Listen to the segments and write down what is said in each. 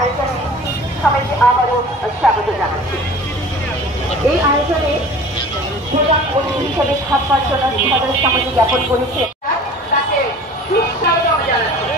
আয়োজনে সবাইকে আবারও স্বাগত জানাচ্ছি। এই আয়োজনে প্রধান অতিথি হিসেবে থাকবার জন্য সদস্য সমিতি জ্ঞাপন করেছে, তাকে স্বাগত জানাচ্ছি।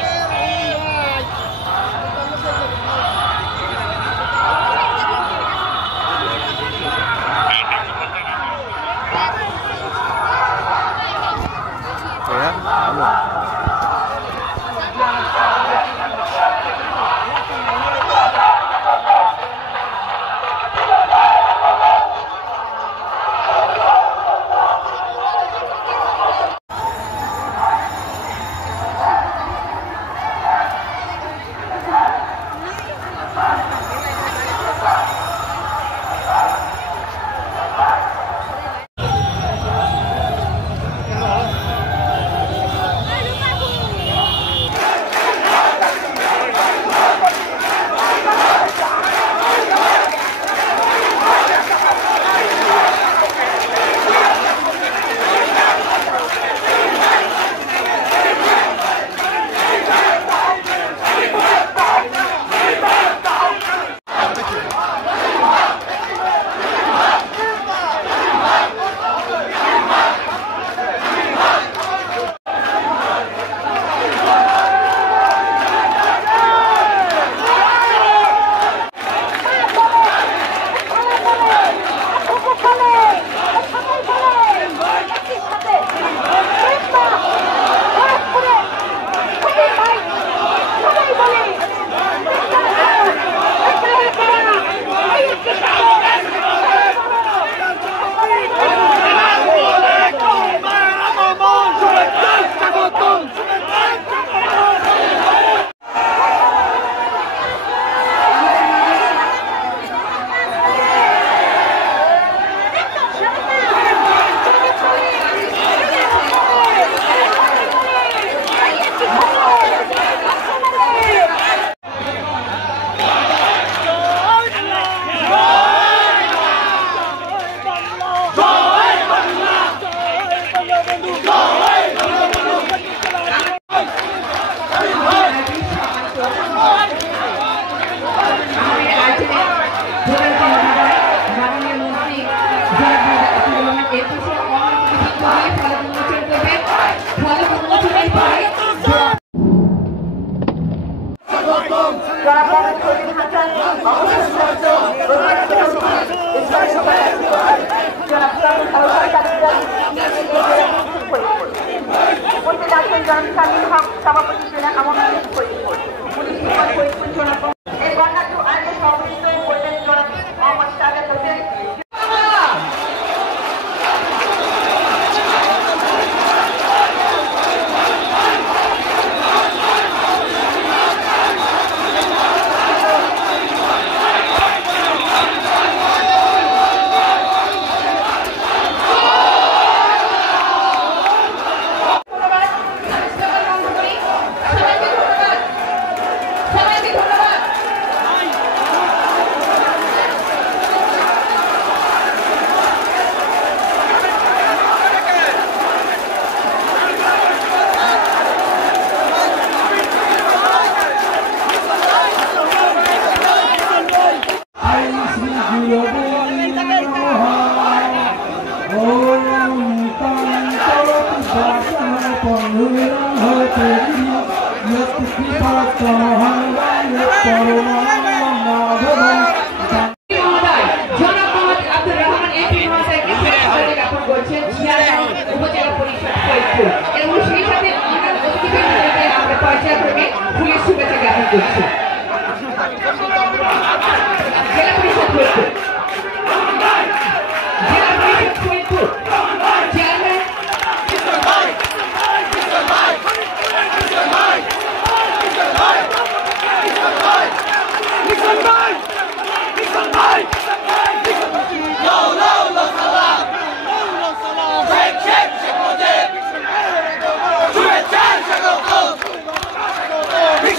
সভাপতি ছিলেন আমন্ত্রণ ফরিদপুর পুলিশ সুপার ফরিদপুর জনাব এই বর্ণাঢ্য আয়োজন সভাপতিত্ব করবেন জনাব মোহাম্মদ সাদেক হোসেন।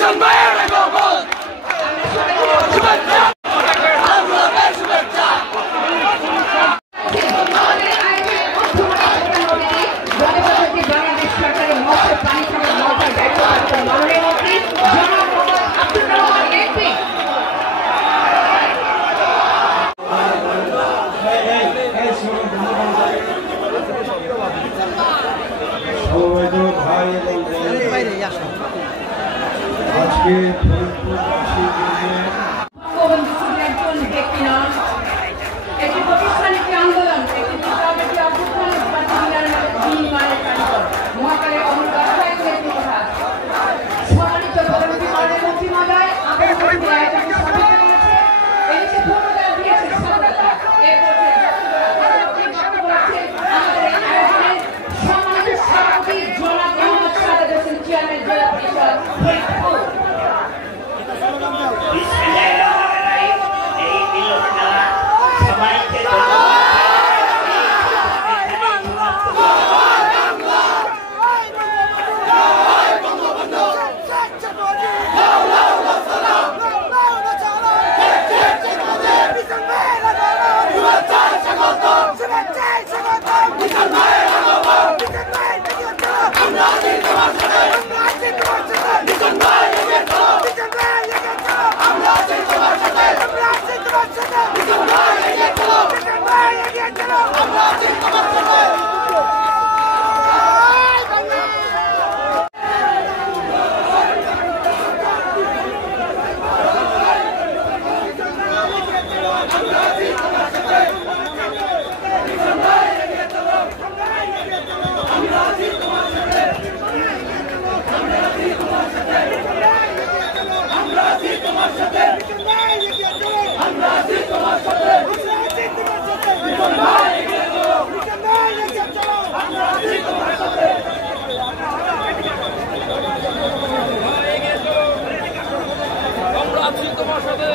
America, ভাই এবং আজকে ফরিদপুরবাসীর একজন ব্যক্তি নন, একটি প্রতিষ্ঠান, একটি আন্দোলন, একটি বিনিময়ের কারিগর মহাকালে অমর ব্যবসায়িক একটি কথা। সম্মানিত প্রধানমন্ত্রী প্রধানমন্ত্রী মহোদয় আমাদের মধ্যে আয়োজনে সভাপতি করেছে, এদেশে ভূমিকা দিয়েছে সরকার। এরপর আমাদের এই আয়োজনের সম্মানিত সভাপতি জনাব মোহাম্মদ সাদেক হোসেন, চেয়ারম্যান জেলা পরিষদ ফরিদপুর। তোমার সাথে